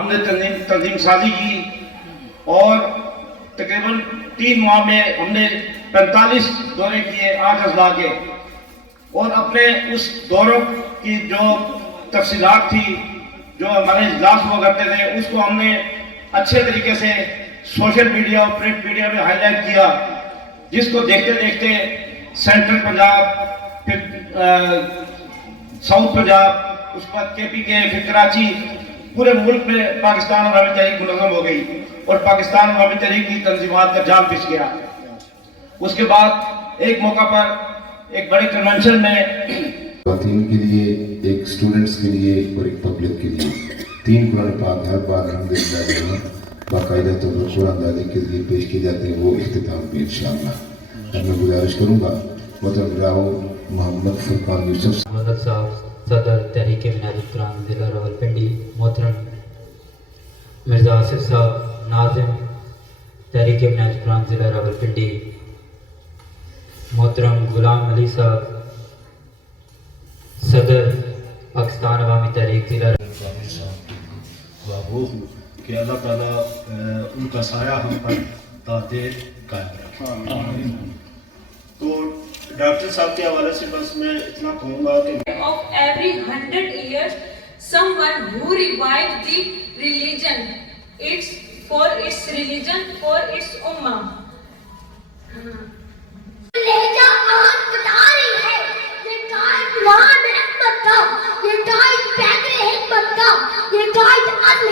ہم نے تنظیم سازی کی اور تقریباً 3 ماہ میں ہم نے 45 دورے کیے 8 اضلاع کے، اور اپنے اس دوروں کی جو تفصیلات تھی، جو ہمارے اجلاس ہوا کرتے تھے، اس کو ہم نے اچھے طریقے سے سوشل میڈیا اور پرنٹ میڈیا میں ہائی لائٹ کیا، جس کو دیکھتے دیکھتے سینٹرل پنجاب، پھر ساؤتھ پنجاب، اس کے بعد KP کے، پھر کراچی، پورے ملک میں پاکستان عوامی تحریک منظم ہو گئی اور پاکستان عوامی تحریک کی تنظیمات کا جال پس گیا۔ اس کے بعد ایک موقع پر ایک بڑے کنونشن میں خواتین کے لیے، ایک اسٹوڈنٹس کے لیے اور ایک پبلک کے لیے 3 قرآن پاک ہر بار الحمدللہ باقاعدہ طور پر قرآن اندازی کے ذریعے پیش کیے جاتے ہیں، وہ اختتام بھی انشاءاللہ۔ اب میں گزارش کروں گا محترم راؤ محمد فرقان یوسف صاحب، صدر تحریک منہاج القرآن ضلع راولپنڈی، محترم مرزا آصف صاحب، ناظم تحریک منہاج القرآن ضلع راولپنڈی، محترم غلام علی صاحب، صدر پاکستان عوامی تحریک ضلع وہ کہ اللہ تعالیٰ ان کا سایہ ہم پر دائیں قائم رکھے۔ تو ڈاکٹر صاحب کے حوالے سے بس میں اتنا کہوں گا کہ of every 100 years someone who revives the religion, it's for its religion, for its ummah. لہجہ آج بتا رہی ہے، یہ قائد قرآن رحمت کا، یہ قائد پیغمبر حکمت کا، یہ قائد عدل